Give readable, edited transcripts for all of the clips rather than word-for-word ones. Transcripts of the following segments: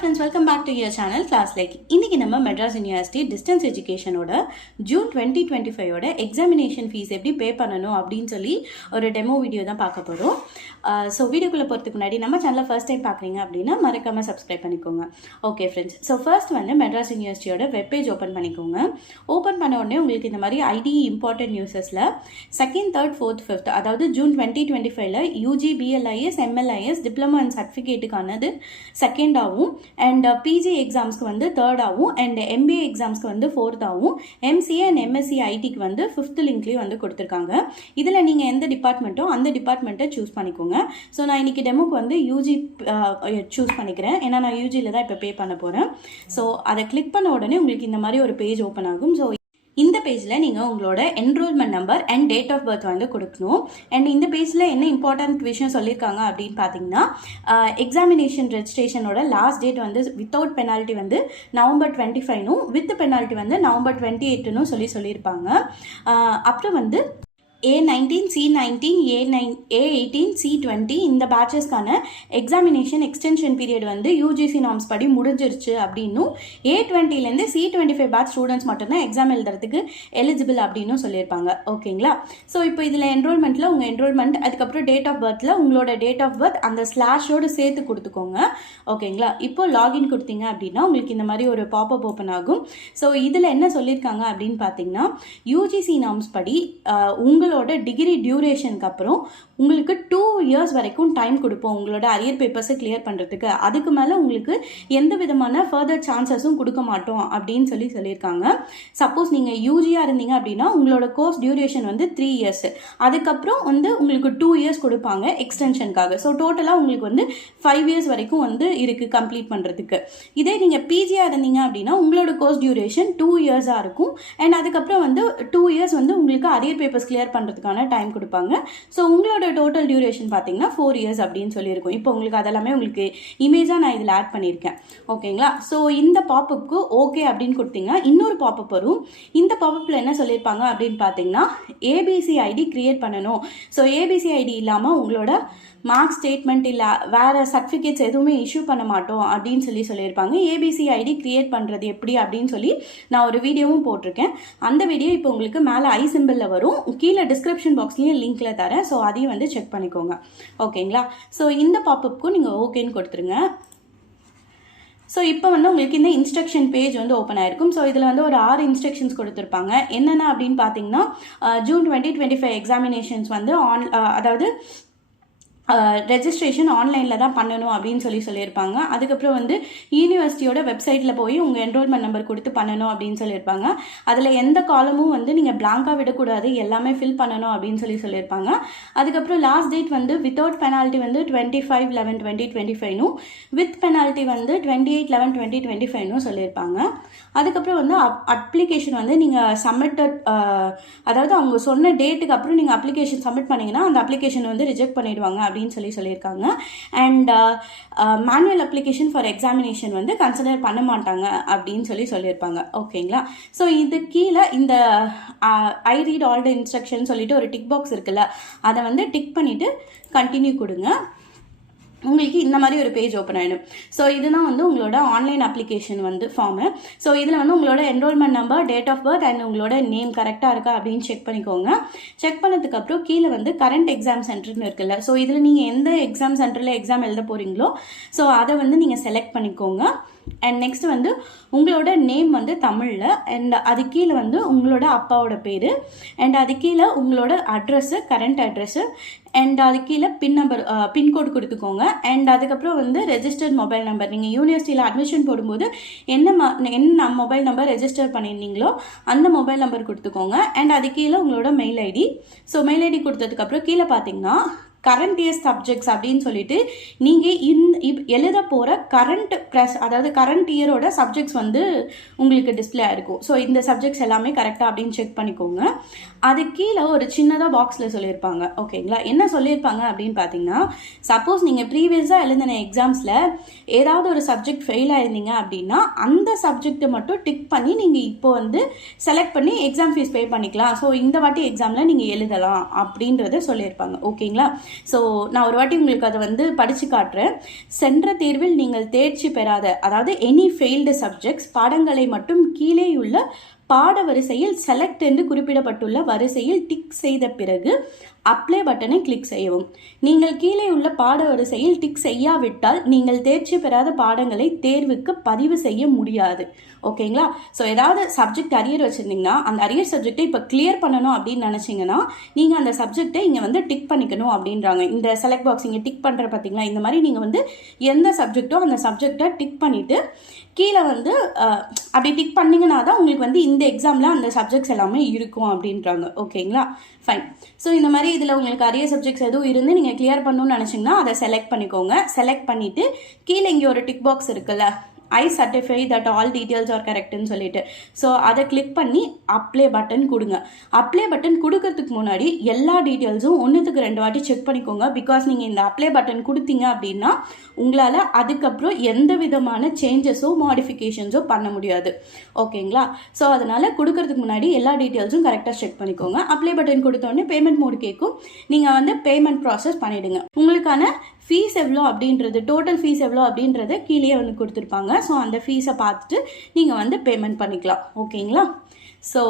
friends, welcome back to your channel Class Like. இன்னைக்கு நம்ம Madras university distance எஜுகேஷனோட June 2025 ஓட examination fees எப்படி பே பண்ணணும் அப்படின்னு சொல்லி ஒரு டெமோ வீடியோ தான் பார்க்க போகிறோம். ஸோ வீடியோக்குள்ளே போகிறதுக்கு முன்னாடி நம்ம சேனலை ஃபர்ஸ்ட் டைம் பார்க்குறீங்க அப்படின்னா மறக்காமல் சப்ஸ்கிரைப் பண்ணிக்கோங்க. ஓகே ஃப்ரெண்ட்ஸ், ஸோ ஃபர்ஸ்ட் வந்து மெட்ராஸ் யூனிவர்சிட்டியோட வெப்பேஜ் ஓப்பன் பண்ணிக்கோங்க. ஓப்பன் பண்ண உடனே உங்களுக்கு இந்த மாதிரி ID important நியூஸஸில் 2nd, 3rd, 4th, 5th அதாவது June 2025 UG, BLIS, MLIS diploma and சர்டிஃபிகேட்டுக்கானது செகண்டாகவும் அண்ட் பிஜி எக்ஸாம்ஸ்க்கு வந்து தேர்டாகவும் அண்ட் எம்பிஏ எக்ஸாம்ஸ்க்கு வந்து ஃபோர்த்தாகவும் எம்சிஏ அண்ட் எம்எஸ்சி ஐடிக்கு வந்து 5th லிங்க்லேயும் வந்து கொடுத்துருக்காங்க. இதில் நீங்கள் எந்த டிபார்ட்மெண்ட்டோ அந்த டிபார்ட்மெண்ட்டை சூஸ் பண்ணிக்கோங்க. ஸோ நான் இன்னைக்கு டெமோக்கு வந்து யூஜி சூஸ் பண்ணிக்கிறேன், ஏன்னா நான் யூஜியில் தான் இப்போ பே பண்ண போகிறேன். ஸோ அதை கிளிக் பண்ண உடனே உங்களுக்கு இந்த மாதிரி ஒரு பேஜ் ஓப்பன் ஆகும். ஸோ இந்த பேஜில் நீங்கள் உங்களோட enrolment number and date of birth வந்து கொடுக்கணும். அண்ட் இந்த பேஜில் என்ன இம்பார்ட்டன்ட் விஷயம் சொல்லியிருக்காங்க அப்படின்னு பார்த்தீங்கன்னா, எக்ஸாமினேஷன் ரெஜிஸ்ட்ரேஷனோட லாஸ்ட் டேட் வந்து வித்தவுட் பெனால்ட்டி வந்து November 25 வித் பெனால்ட்டி வந்து November 28 சொல்லியிருப்பாங்க. அப்புறம் வந்து A19, C19, A18, C20 இந்த பேட்சஸ்க்கான எக்ஸாமினேஷன் எக்ஸ்டென்ஷன் பீரியட் வந்து யூஜிசி நார்ம்ஸ் படி முடிஞ்சிருச்சு அப்படின்னும், A20லேருந்து C25 பேட்ச் ஸ்டூடெண்ட்ஸ் மட்டும்தான் எக்ஸாம் எழுதுறதுக்கு எலிஜிபிள் அப்படின்னும் சொல்லியிருப்பாங்க. ஓகேங்களா? ஸோ இப்போ இதில் என்ரோல்மெண்ட்டில் உங்கள் என்ரோல்மெண்ட், அதுக்கப்புறம் டேட் ஆஃப் பர்த்தில் உங்களோட டேட் ஆஃப் பர்த் அந்த ஸ்லாஷோடு சேர்த்து கொடுத்துக்கோங்க. ஓகேங்களா? இப்போ லாகின் கொடுத்தீங்க அப்படின்னா உங்களுக்கு இந்த மாதிரி ஒரு பாப்அப் ஓப்பன் ஆகும். ஸோ இதில் என்ன சொல்லியிருக்காங்க அப்படின்னு பார்த்தீங்கன்னா, யூஜிசி நார்ம்ஸ் படி உங்களோட டிகிரி டியூரேஷனுக்கு அப்புறம் உங்களுக்கு 2 years வரைக்கும் டைம் கொடுப்போம் உங்களோட அரியர் பேப்பர்ஸை கிளியர் பண்ணுறதுக்கு. அதுக்கு மேலே உங்களுக்கு எந்த விதமான ஃபர்தர் சான்சஸும் கொடுக்க மாட்டோம் அப்படின்னு சொல்லியிருக்காங்க. சப்போஸ் நீங்கள் யூஜியாக இருந்தீங்க அப்படின்னா உங்களோட கோர்ஸ் டியூரேஷன் வந்து 3 years, அதுக்கப்புறம் வந்து உங்களுக்கு 2 years கொடுப்பாங்க எக்ஸ்டென்ஷனுக்காக. ஸோ டோட்டலாக உங்களுக்கு வந்து 5 years வரைக்கும் வந்து இருக்குது கம்ப்ளீட் பண்ணுறதுக்கு. இதே நீங்கள் பிஜியாக இருந்தீங்க அப்படின்னா உங்களோட கோர்ஸ் டியூரேஷன் 2 years இருக்கும். அண்ட் அதுக்கப்புறம் வந்து 2 years வந்து உங்களுக்கு அரியர் பேப்பர்ஸ் கிளியர் பண்ணுறதுக்கான டைம் கொடுப்பாங்க. ஸோ உங்களோட டோட்டல் டியூரேஷன் பார்த்தீங்கன்னா 4 years அப்படின்னு சொல்லியிருக்கும். இப்போ உங்களுக்கு அதெல்லாமே உங்களுக்கு இமேஜாக நான் இதில் ஆட் பண்ணியிருக்கேன். ஓகேங்களா? ஸோ இந்த பாப்பப்புக்கு ஓகே அப்படின்னு கொடுத்தீங்கன்னா இன்னொரு பாப்பப் வரும். இந்த பாப்பப்பில் என்ன சொல்லியிருப்பாங்க அப்படின்னு பார்த்தீங்கன்னா, ஏபிசி ஐடி கிரியேட் பண்ணணும். ஸோ ஏபிசி ஐடி இல்லாமல் உங்களோட மார்க் ஸ்டேட்மெண்ட் இல்லை வேறு சர்டிஃபிகேட்ஸ் எதுவுமே இஷ்யூ பண்ண மாட்டோம் அப்படின்னு சொல்லியிருப்பாங்க. ஏபிசி ஐடி கிரியேட் பண்ணுறது எப்படி அப்படின்னு சொல்லி நான் ஒரு வீடியோவும் போட்டிருக்கேன். அந்த வீடியோ இப்போ உங்களுக்கு மேலே ஐ சிம்பிளில் வரும், கீழே டிஸ்கிரிப்ஷன் பாக்ஸ்லேயும் லிங்க்கில் தரேன். ஸோ அதையும் வந்து செக் பண்ணிக்கோங்க. ஓகேங்களா? ஸோ இந்த பாப்பப்புக்கும் நீங்கள் ஓகேன்னு கொடுத்துருங்க. ஸோ இப்போ வந்து உங்களுக்கு இந்த இன்ஸ்ட்ரக்ஷன் பேஜ் வந்து ஓப்பன் ஆயிருக்கும். ஸோ இதில் வந்து ஒரு 6 இன்ஸ்ட்ரக்ஷன்ஸ் கொடுத்துருப்பாங்க. என்னென்ன அப்படின்னு பார்த்தீங்கன்னா, ஜூன் 2025 எக்ஸாமினேஷன்ஸ் வந்து அதாவது ரெஜிஸ்ட்ரேஷன் ஆன்லைனில் தான் பண்ணணும் அப்படின்னு சொல்லியிருப்பாங்க. அதுக்கப்புறம் வந்து யூனிவர்சிட்டியோட வெப்சைட்டில் போய் உங்கள் என்ரோல்மெண்ட் நம்பர் கொடுத்து பண்ணணும் அப்படின்னு சொல்லியிருப்பாங்க. அதில் எந்த காலமும் வந்து நீங்கள் பிளாங்காக விடக்கூடாது, எல்லாமே ஃபில் பண்ணணும் அப்படின்னு சொல்லியிருப்பாங்க. அதுக்கப்புறம் லாஸ்ட் டேட் வந்து வித்தவுட் பெனால்ட்டி வந்து 25/11/2025 வித் பெனால்ட்டி வந்து 28/11/2025 சொல்லியிருப்பாங்க. அதுக்கப்புறம் வந்து அப்ளிகேஷன் வந்து நீங்கள் சப்மிட்டட், அதாவது அவங்க சொன்ன டேட்டுக்கு அப்புறம் நீங்கள் அப்ளிகேஷன் சப்மிட் பண்ணிங்கன்னா அந்த அப்ளிகேஷன் வந்து ரிஜெக்ட் பண்ணிடுவாங்க அப்படின்னு சொல்லியிருக்காங்க. And manual application for examination வந்து கன்சிடர் பண்ண மாட்டாங்க அப்படின்னு சொல்லியிருப்பாங்க. ஓகேங்களா? ஸோ இது கீழே இந்த ஐ ரீட் ஆல் த இன்ஸ்ட்ரக்ஷன் சொல்லிட்டு ஒரு டிக் பாக்ஸ் இருக்குல்ல, அதை வந்து டிக் பண்ணிவிட்டு கண்டினியூ கொடுங்க. உங்களுக்கு இந்த மாதிரி ஒரு பேஜ் ஓப்பன் ஆகிடும். ஸோ இதுதான் வந்து உங்களோட ஆன்லைன் அப்ளிகேஷன் வந்து ஃபார்மு. ஸோ இதில் வந்து உங்களோட enrolment number, date of birth and உங்களோட நேம் கரெக்டாக இருக்கா அப்படின்னு செக் பண்ணிக்கோங்க. செக் பண்ணதுக்கப்புறம் கீழே வந்து கரண்ட் எக்ஸாம் சென்டர்னு இருக்குல்ல, ஸோ இதில் நீங்கள் எந்த எக்ஸாம் சென்டரில் எக்ஸாம் எழுத போகிறீங்களோ ஸோ அதை வந்து நீங்கள் செலக்ட் பண்ணிக்கோங்க. அண்ட் நெக்ஸ்ட் வந்து உங்களோட நேம் வந்து தமிழில், அண்ட் அது கீழே வந்து உங்களோட அப்பாவோட பேர், அண்ட் அது கீழே உங்களோட அட்ரஸ்ஸு, கரண்ட் அட்ரஸ்ஸு, அண்ட் அது கீழே பின்கோடு கொடுத்துக்கோங்க. அண்ட் அதுக்கப்புறம் வந்து ரெஜிஸ்டர்ட் மொபைல் நம்பர், நீங்கள் யூனிவர்சிட்டியில் அட்மிஷன் போடும்போது என்ன மொபைல் நம்பர் ரெஜிஸ்டர் பண்ணியிருந்தீங்களோ அந்த மொபைல் நம்பர் கொடுத்துக்கோங்க. அண்ட் அது கீழே உங்களோட mail ID. So mail ID கொடுத்ததுக்கப்புறம் கீழே பார்த்தீங்கன்னா கரண்ட் இயர் சப்ஜெக்ட்ஸ் அப்படின்னு சொல்லிட்டு நீங்கள் எழுத போகிற அதாவது கரண்ட் இயரோட சப்ஜெக்ட்ஸ் வந்து உங்களுக்கு டிஸ்பிளே ஆயிருக்கும். ஸோ இந்த சப்ஜெக்ட்ஸ் எல்லாமே கரெக்டாக அப்படின்னு செக் பண்ணிக்கோங்க. அது கீழே ஒரு சின்னதாக பாக்ஸில் சொல்லியிருப்பாங்க. ஓகேங்களா? என்ன சொல்லியிருப்பாங்க அப்படின்னு பார்த்தீங்கன்னா, சப்போஸ் நீங்கள் ப்ரீவியஸாக எழுதின எக்ஸாம்ஸில் ஏதாவது ஒரு சப்ஜெக்ட் ஃபெயில் ஆயிருந்தீங்க அப்படின்னா அந்த சப்ஜெக்டை மட்டும் டிக் பண்ணி நீங்கள் இப்போ வந்து செலக்ட் பண்ணி எக்ஸாம் ஃபீஸ் பே பண்ணிக்கலாம். ஸோ இந்த வாட்டி எக்ஸாமில் நீங்கள் எழுதலாம் அப்படின்றத சொல்லியிருப்பாங்க. ஓகேங்களா? ஸோ நான் ஒரு வாட்டி உங்களுக்கு அதை வந்து படித்து காட்டுறேன். சென்ற தேர்வில் நீங்கள் தேர்ச்சி பெறாத, அதாவது எனி ஃபெயில்டு சப்ஜெக்ட்ஸ் பாடங்களை மட்டும் கீழேயுள்ள பாட வரிசையில் செலக்ட் என்று குறிப்பிடப்பட்டுள்ள வரிசையில் டிக் செய்த பிறகு அப்ளை பட்டனை கிளிக் செய்யவும். நீங்கள் கீழே உள்ள பாட வரிசையில் டிக் செய்யாவிட்டால் நீங்கள் தேர்ச்சி பெறாத பாடங்களை தேர்வுக்கு பதிவு செய்ய முடியாது. ஓகேங்களா? ஸோ ஏதாவது சப்ஜெக்ட் அரியர் வச்சுருந்தீங்கன்னா அந்த அரியர் சப்ஜெக்டை இப்போ கிளியர் பண்ணணும் அப்படின்னு நினச்சிங்கன்னா நீங்கள் அந்த சப்ஜெக்டை இங்கே வந்து டிக் பண்ணிக்கணும் அப்படின்றாங்க. இந்த செலக்ட் பாக்ஸ் இங்கே டிக் பண்ணுற பார்த்தீங்களா, இந்த மாதிரி நீங்கள் வந்து எந்த சப்ஜெக்டோ அந்த சப்ஜெக்டை டிக் பண்ணிவிட்டு கீழே வந்து அப்படி டிக் பண்ணிங்கன்னா தான் உங்களுக்கு வந்து இந்த எக்ஸாமில் அந்த சப்ஜெக்ட்ஸ் எல்லாமே இருக்கும் அப்படின்றாங்க. ஓகேங்களா? ஃபைன். ஸோ இந்த மாதிரி இதில் உங்களுக்கு அரியர் சப்ஜெக்ட்ஸ் எதுவும் இருந்து நீங்கள் கிளியர் பண்ணணும்னு நினச்சிங்கன்னா அதை செலக்ட் பண்ணிக்கோங்க. செலக்ட் பண்ணிவிட்டு கீழே இங்கே ஒரு டிக் பாக்ஸ் இருக்குல்ல, I certify that all details are கரெக்ட்னு சொல்லிட்டு, ஸோ அதை கிளிக் பண்ணி அப்ளை பட்டன் கொடுங்க. அப்ளை பட்டன் கொடுக்கறதுக்கு முன்னாடி எல்லா டீட்டெயில்ஸும் 1க்கு 2 வாட்டி செக் பண்ணிக்கோங்க. பிகாஸ் நீங்கள் இந்த அப்ளை பட்டன் கொடுத்தீங்க அப்படின்னா உங்களால் அதுக்கப்புறம் எந்த விதமான சேஞ்சஸோ மாடிஃபிகேஷன்ஸோ பண்ண முடியாது. ஓகேங்களா? ஸோ அதனால் கொடுக்கறதுக்கு முன்னாடி எல்லா டீட்டெயில்ஸும் கரெக்டாக செக் பண்ணிக்கோங்க. அப்ளை பட்டன் கொடுத்தோடனே பேமெண்ட் மோடு கேட்கும். நீங்கள் வந்து பேமெண்ட் ப்ராசஸ் பண்ணிவிடுங்க. உங்களுக்கான ஃபீஸ் எவ்வளோ அப்படின்றது, டோட்டல் ஃபீஸ் எவ்வளோ அப்படின்றத கீழே வந்து கொடுத்துருப்பாங்க. ஸோ அந்த ஃபீஸை பார்த்துட்டு நீங்கள் வந்து பேமெண்ட் பண்ணிக்கலாம். ஓகேங்களா? ஸோ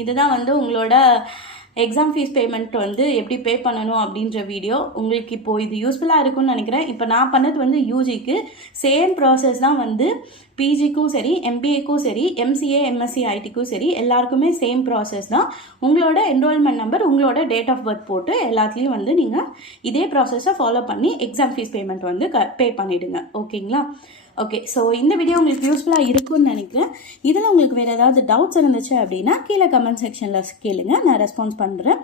இதுதான் வந்து உங்களோட எக்ஸாம் ஃபீஸ் பேமெண்ட் வந்து எப்படி பே பண்ணணும் அப்படின்ற வீடியோ. உங்களுக்கு இப்போது இது யூஸ்ஃபுல்லாக இருக்கும்னு நினைக்கிறேன். இப்போ நான் பண்ணது வந்து யூஜிக்கு சேம் ப்ராசஸ் தான் வந்து பிஜிக்கும் சரி, எம்பிஏக்கும் சரி, எம்சிஏ எம்எஸ்சி ஐடிக்கும் சரி, எல்லாருக்குமே சேம் ப்ராசஸ் தான். உங்களோட என்ரோல்மெண்ட் நம்பர், உங்களோட டேட் ஆஃப் பர்த் போட்டு எல்லாத்துலேயும் வந்து நீங்கள் இதே ப்ராசஸை ஃபாலோ பண்ணி எக்ஸாம் ஃபீஸ் பேமெண்ட் வந்து பே பண்ணிவிடுங்க. ஓகேங்களா? ஓகே, ஸோ இந்த வீடியோ உங்களுக்கு யூஸ்ஃபுல்லாக இருக்கும்னு நினைக்கிறேன். இதில் உங்களுக்கு வேறு ஏதாவது டவுட்ஸ் இருந்துச்சு அப்படின்னா கீழே கமெண்ட் செக்ஷனில் கேளுங்க, நான் ரெஸ்பான்ஸ் பண்ணுறேன்.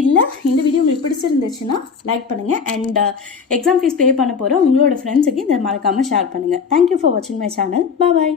இல்லை இந்த வீடியோ உங்களுக்கு பிடிச்சிருந்துச்சுன்னா லைக் பண்ணுங்கள். அண்ட் எக்ஸாம் ஃபீஸ் பே பண்ண போகிற உங்களோட ஃப்ரெண்ட்ஸுக்கு இதை மறக்காமல் ஷேர் பண்ணுங்கள். தேங்க்யூ ஃபார் வாட்சிங் மை சேனல். பாய்.